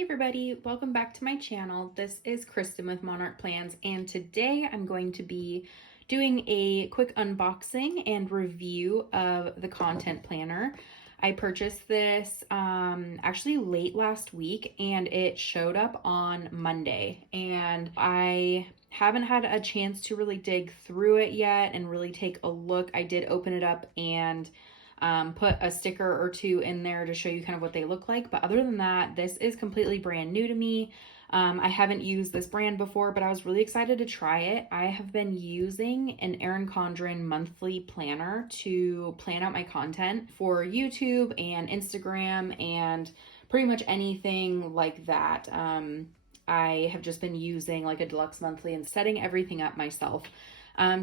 Hey everybody, welcome back to my channel. This is Kristen with Monarch Plans, and today I'm going to be doing a quick unboxing and review of the content planner. I purchased this actually late last week, and it showed up on Monday, and I haven't had a chance to really dig through it yet and really take a look. I did open it up and put a sticker or two in there to show you kind of what they look like. But other than that, this is completely brand new to me. I haven't used this brand before, but I was really excited to try it. I have been using an Erin Condren monthly planner to plan out my content for YouTube and Instagram and pretty much anything like that. I have just been using like a deluxe monthly and setting everything up myself.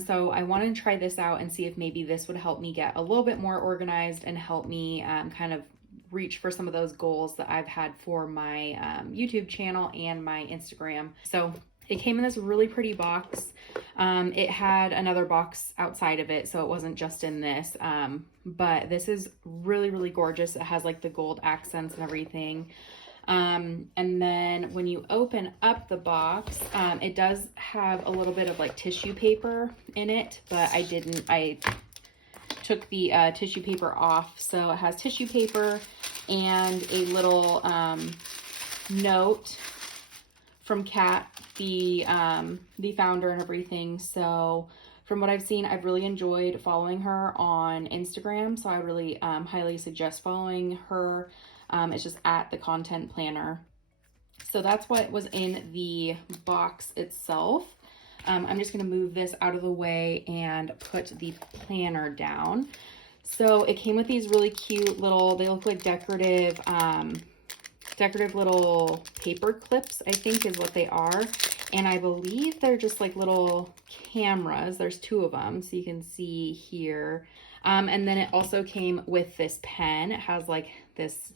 So I wanted to try this out and see if maybe this would help me get a little bit more organized and help me kind of reach for some of those goals that I've had for my YouTube channel and my Instagram. So it came in this really pretty box. It had another box outside of it, so it wasn't just in this. But this is really, really gorgeous. It has like the gold accents and everything. And then when you open up the box, it does have a little bit of like tissue paper in it, but I took the tissue paper off. So it has tissue paper and a little note from Kat, the founder and everything. So from what I've seen, I've really enjoyed following her on Instagram. So I really highly suggest following her. It's just at the content planner. So that's what was in the box itself. I'm just going to move this out of the way and put the planner down. So it came with these really cute little, they look like decorative little paper clips, I think is what they are. And I believe they're just like little cameras. There's two of them, so you can see here. And then it also came with this pen. It has like this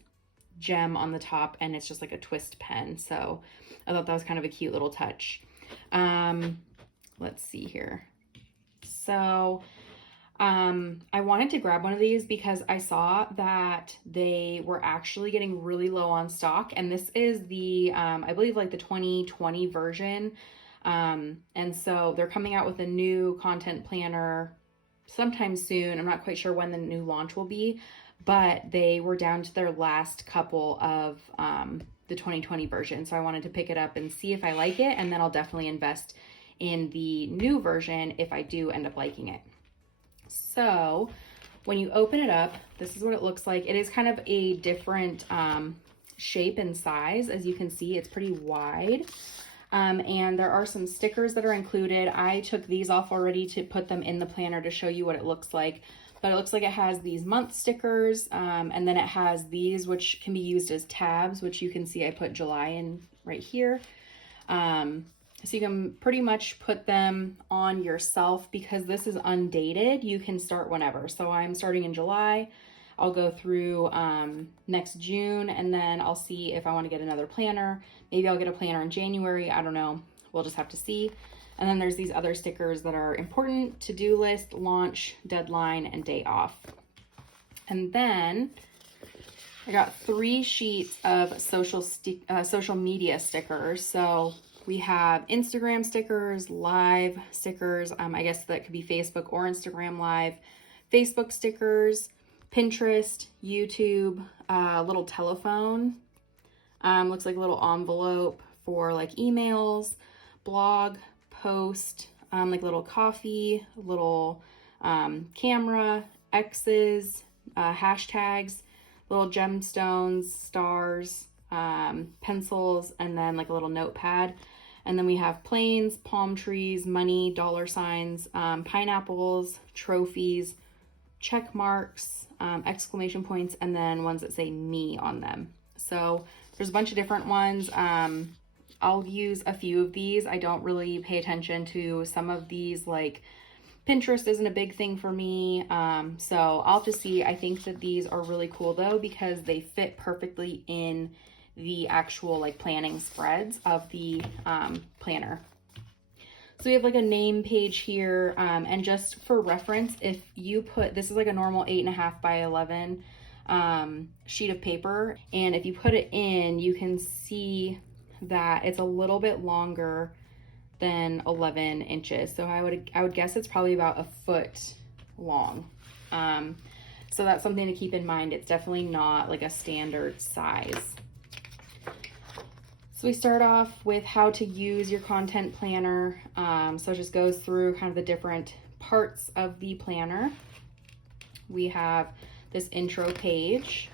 gem on the top, and it's just like a twist pen. So I thought that was kind of a cute little touch. Let's see here. So I wanted to grab one of these because I saw that they were actually getting really low on stock, and this is the I believe like the 2020 version. And so they're coming out with a new content planner sometime soon. I'm not quite sure when the new launch will be, but they were down to their last couple of the 2020 version. So I wanted to pick it up and see if I like it, and then I'll definitely invest in the new version if I do end up liking it. So when you open it up, this is what it looks like. It is kind of a different shape and size. As you can see, it's pretty wide. And there are some stickers that are included. I took these off already to put them in the planner to show you what it looks like. But it looks like it has these month stickers, and then it has these, which can be used as tabs, which you can see I put July in right here. So you can pretty much put them on yourself because this is undated. You can start whenever. So I'm starting in July. I'll go through next June, and then I'll see if I want to get another planner. Maybe I'll get a planner in January. I don't know. We'll just have to see. And then there's these other stickers that are important: to-do list, launch, deadline, and day off. And then I got 3 sheets of social media stickers. So we have Instagram stickers, live stickers. I guess that could be Facebook or Instagram live. Facebook stickers, Pinterest, YouTube, little telephone. Looks like a little envelope for like emails, blog, post, like little coffee, little camera, X's, hashtags, little gemstones, stars, pencils, and then like a little notepad. And then we have planes, palm trees, money, dollar signs, pineapples, trophies, check marks, exclamation points, and then ones that say me on them. So there's a bunch of different ones. I'll use a few of these. I don't really pay attention to some of these, like Pinterest isn't a big thing for me. So I'll just see. I think that these are really cool though, because they fit perfectly in the actual like planning spreads of the planner. So we have like a name page here, and just for reference, if you put, this is like a normal 8.5 by 11 sheet of paper. And if you put it in, you can see that it's a little bit longer than 11 inches. So I would guess it's probably about a foot long. So that's something to keep in mind. It's definitely not like a standard size. So we start off with how to use your content planner. So it just goes through kind of the different parts of the planner. We have this intro page,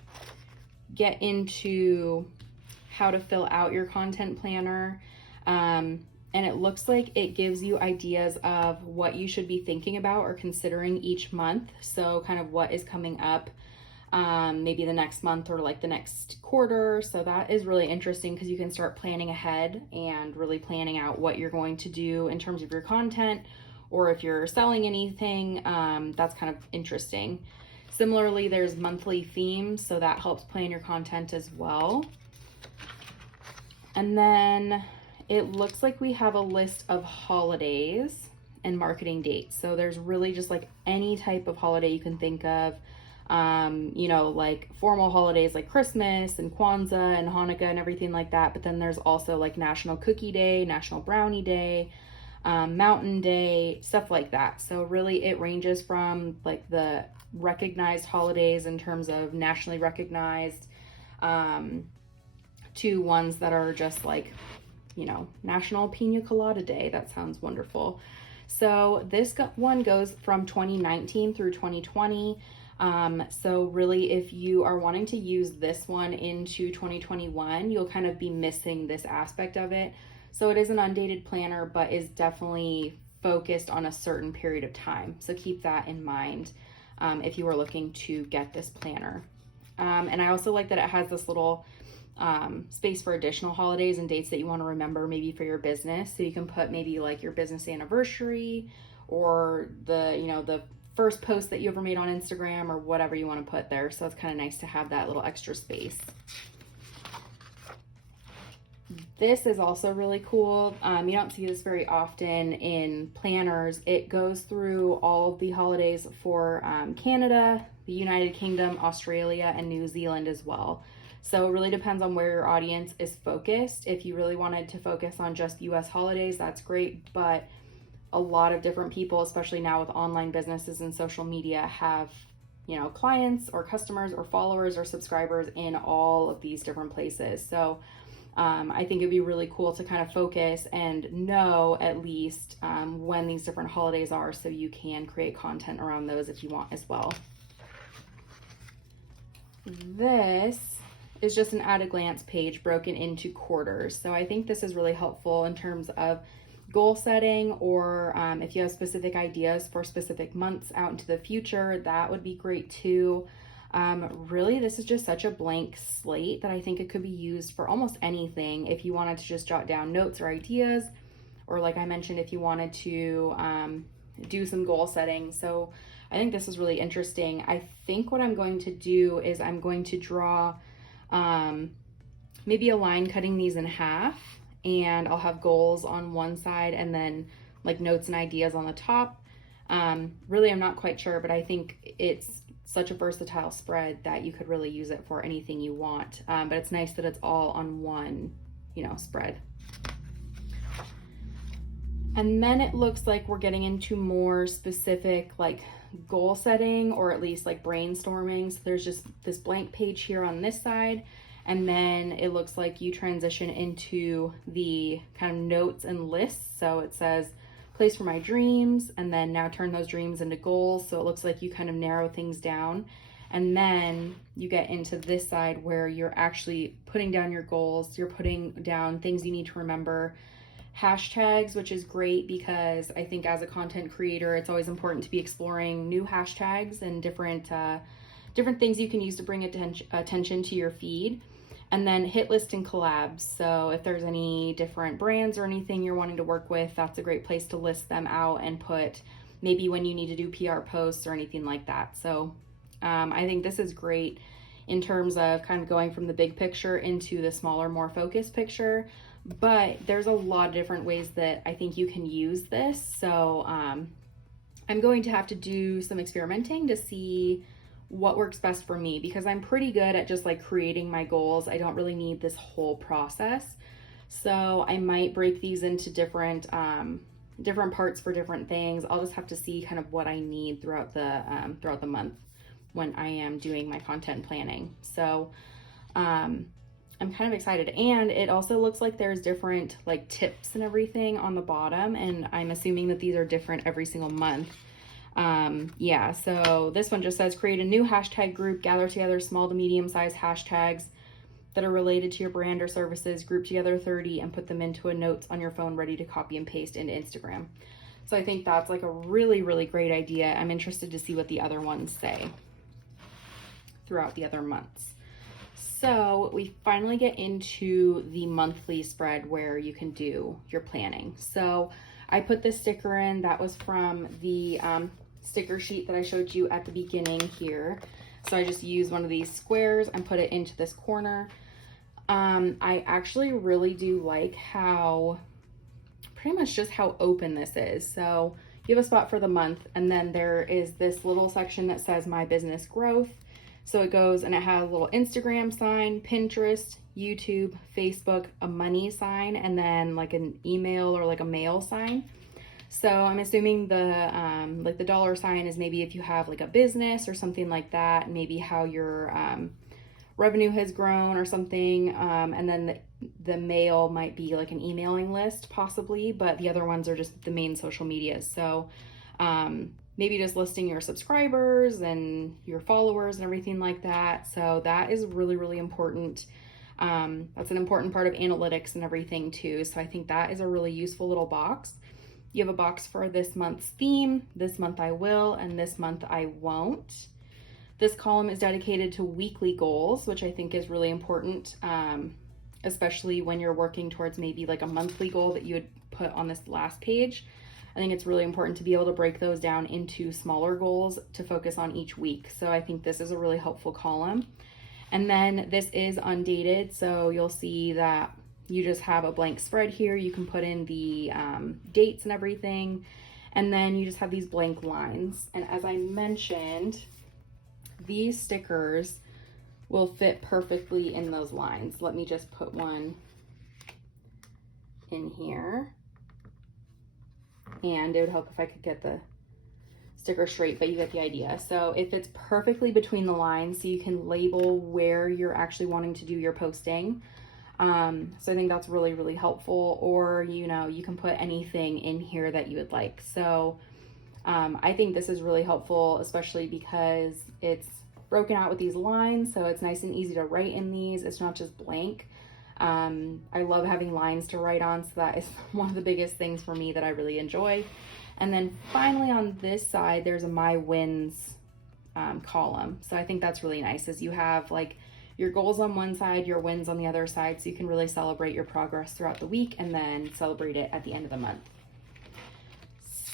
get into how to fill out your content planner. And it looks like it gives you ideas of what you should be thinking about or considering each month. So kind of what is coming up, maybe the next month or like the next quarter. So that is really interesting because you can start planning ahead and really planning out what you're going to do in terms of your content, or if you're selling anything, that's kind of interesting. Similarly, there's monthly themes, so that helps plan your content as well. And then it looks like we have a list of holidays and marketing dates. So there's really just like any type of holiday you can think of, you know, like formal holidays like Christmas and Kwanzaa and Hanukkah and everything like that. But then there's also like National Cookie Day, National Brownie Day, Mountain Day, stuff like that. So really it ranges from like the recognized holidays in terms of nationally recognized, to ones that are just like, you know, National Pina Colada Day. That sounds wonderful. So this one goes from 2019 through 2020. So really, if you are wanting to use this one into 2021, you'll kind of be missing this aspect of it. So it is an undated planner, but is definitely focused on a certain period of time. So keep that in mind if you are looking to get this planner. And I also like that it has this little space for additional holidays and dates that you want to remember maybe for your business. So you can put maybe like your business anniversary or the, you know, the first post that you ever made on Instagram or whatever you want to put there. So it's kind of nice to have that little extra space. This is also really cool. You don't see this very often in planners. It goes through all of the holidays for Canada, the United Kingdom, Australia, and New Zealand as well. So it really depends on where your audience is focused. If you really wanted to focus on just US holidays, that's great. But a lot of different people, especially now with online businesses and social media, have, you know, clients or customers or followers or subscribers in all of these different places. So I think it'd be really cool to kind of focus and know at least when these different holidays are, so you can create content around those if you want as well. This is just an at a glance page broken into quarters. So I think this is really helpful in terms of goal setting, or if you have specific ideas for specific months out into the future, that would be great too. Really, this is just such a blank slate that I think it could be used for almost anything. If you wanted to just jot down notes or ideas, or like I mentioned, if you wanted to do some goal setting. So I think this is really interesting. I think what I'm going to do is I'm going to draw maybe a line cutting these in half, and I'll have goals on one side and then like notes and ideas on the top. Really, I'm not quite sure, but I think it's such a versatile spread that you could really use it for anything you want. But it's nice that it's all on one, you know, spread. And then it looks like we're getting into more specific like goal setting, or at least like brainstorming. So there's just this blank page here on this side, and then it looks like you transition into the kind of notes and lists. So it says place for my dreams, and then now turn those dreams into goals. So it looks like you kind of narrow things down, and then you get into this side where you're actually putting down your goals. You're putting down things you need to remember, hashtags, which is great because I think as a content creator, it's always important to be exploring new hashtags and different things you can use to bring attention to your feed. And then hit list and collabs. So if there's any different brands or anything you're wanting to work with, that's a great place to list them out and put maybe when you need to do PR posts or anything like that. So I think this is great in terms of kind of going from the big picture into the smaller, more focused picture. But there's a lot of different ways that I think you can use this. So I'm going to have to do some experimenting to see what works best for me, because I'm pretty good at just like creating my goals. I don't really need this whole process. So I might break these into different parts for different things. I'll just have to see kind of what I need throughout the month when I am doing my content planning. So I'm kind of excited. And it also looks like there's different like tips and everything on the bottom, and I'm assuming that these are different every single month. Yeah, so this one just says create a new hashtag group, gather together small to medium sized hashtags that are related to your brand or services, group together 30 and put them into a notes on your phone ready to copy and paste into Instagram. So I think that's like a really, really great idea. I'm interested to see what the other ones say throughout the other months. So we finally get into the monthly spread where you can do your planning. So I put this sticker in that was from the sticker sheet that I showed you at the beginning here. So I just used one of these squares and put it into this corner. I actually really do like how, pretty much just how open this is. So you have a spot for the month, and then there is this little section that says my business growth. So it goes and it has a little Instagram sign, Pinterest, YouTube, Facebook, a money sign, and then like an email or like a mail sign. So I'm assuming the like the dollar sign is maybe if you have like a business or something like that, maybe how your revenue has grown or something. And then the mail might be like an emailing list possibly, but the other ones are just the main social medias. So maybe just listing your subscribers and your followers and everything like that. So that is really, really important. That's an important part of analytics and everything too. So I think that is a really useful little box. You have a box for this month's theme, this month I will, and this month I won't. This column is dedicated to weekly goals, which I think is really important, especially when you're working towards maybe like a monthly goal that you would put on this last page. I think it's really important to be able to break those down into smaller goals to focus on each week. So I think this is a really helpful column. And then this is undated, so you'll see that you just have a blank spread here. You can put in the dates and everything, and then you just have these blank lines. And as I mentioned, these stickers will fit perfectly in those lines. Let me just put one in here. And it would help if I could get the sticker straight, but you get the idea. So it fits perfectly between the lines, so you can label where you're actually wanting to do your posting. So I think that's really, really helpful. Or, you know, you can put anything in here that you would like. So I think this is really helpful, especially because it's broken out with these lines. So it's nice and easy to write in these. It's not just blank. I love having lines to write on, so that is one of the biggest things for me that I really enjoy. And then finally on this side, there's a My Wins column. So I think that's really nice, as you have like your goals on one side, your wins on the other side, so you can really celebrate your progress throughout the week and then celebrate it at the end of the month.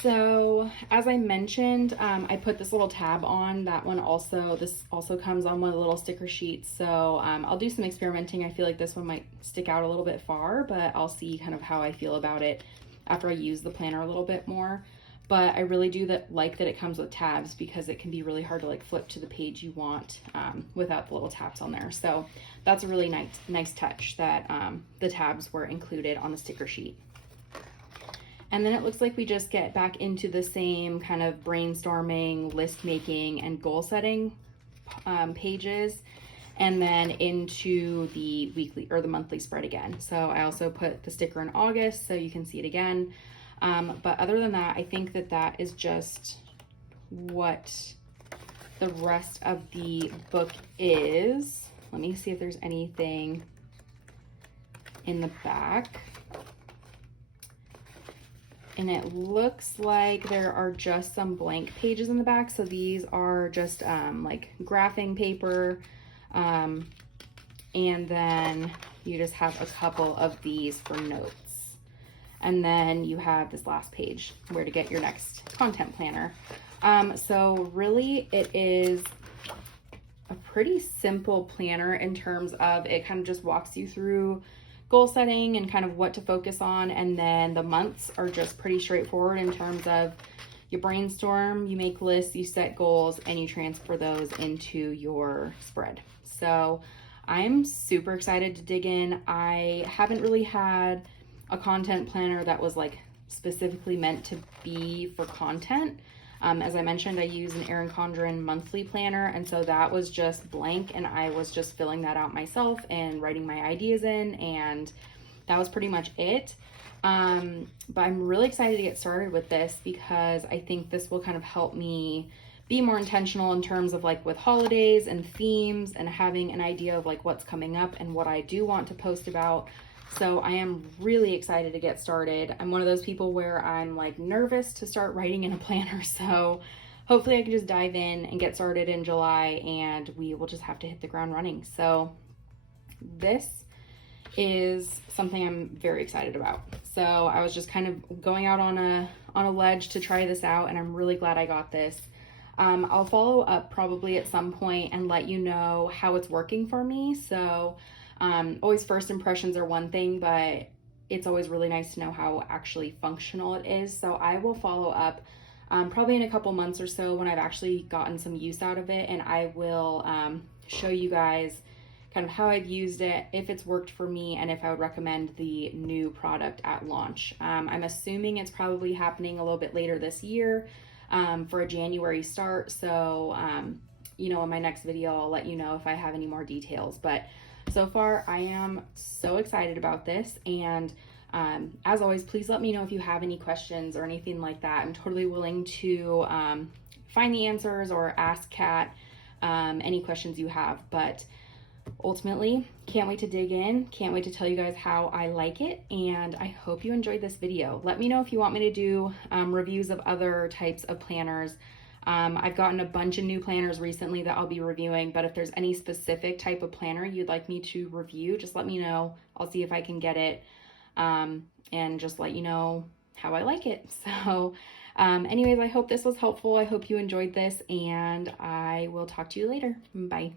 So as I mentioned, I put this little tab on. That one also, this also comes on one of the little sticker sheets. So I'll do some experimenting. I feel like this one might stick out a little bit far, but I'll see kind of how I feel about it after I use the planner a little bit more. But I really do like that it comes with tabs, because it can be really hard to like flip to the page you want without the little tabs on there. So that's a really nice touch that the tabs were included on the sticker sheet. And then it looks like we just get back into the same kind of brainstorming, list making, and goal setting pages, and then into the weekly or the monthly spread again. So I also put the sticker in August so you can see it again. But other than that, I think that is just what the rest of the book is. Let me see if there's anything in the back. And it looks like there are just some blank pages in the back. So these are just like graphing paper. And then you just have a couple of these for notes. And then you have this last page where to get your next content planner. So really it is a pretty simple planner in terms of it kind of just walks you through goal setting and kind of what to focus on. And then the months are just pretty straightforward in terms of you brainstorm, you make lists, you set goals, and you transfer those into your spread. So I'm super excited to dig in. I haven't really had a content planner that was like specifically meant to be for content. As I mentioned, I use an Erin Condren monthly planner, and so that was just blank, and I was just filling that out myself and writing my ideas in, and that was pretty much it. But I'm really excited to get started with this because I think this will kind of help me be more intentional in terms of like with holidays and themes and having an idea of like what's coming up and what I do want to post about. So I am really excited to get started. I'm one of those people where I'm like nervous to start writing in a planner. So hopefully I can just dive in and get started in July, and we will just have to hit the ground running. So this is something I'm very excited about. So I was just kind of going out on a ledge to try this out, and I'm really glad I got this. I'll follow up probably at some point and let you know how it's working for me. So always first impressions are one thing, but it's always really nice to know how actually functional it is. So I will follow up probably in a couple months or so when I've actually gotten some use out of it, and I will show you guys kind of how I've used it, if it's worked for me, and if I would recommend the new product at launch. I'm assuming it's probably happening a little bit later this year for a January start. So, you know, in my next video, I'll let you know if I have any more details. But so far, I am so excited about this. And as always, please let me know if you have any questions or anything like that. I'm totally willing to find the answers or ask Kat any questions you have. But ultimately, can't wait to dig in. Can't wait to tell you guys how I like it, and I hope you enjoyed this video. Let me know if you want me to do reviews of other types of planners. I've gotten a bunch of new planners recently that I'll be reviewing, but if there's any specific type of planner you'd like me to review, just let me know. I'll see if I can get it and just let you know how I like it. So anyways, I hope this was helpful. I hope you enjoyed this, and I will talk to you later. Bye.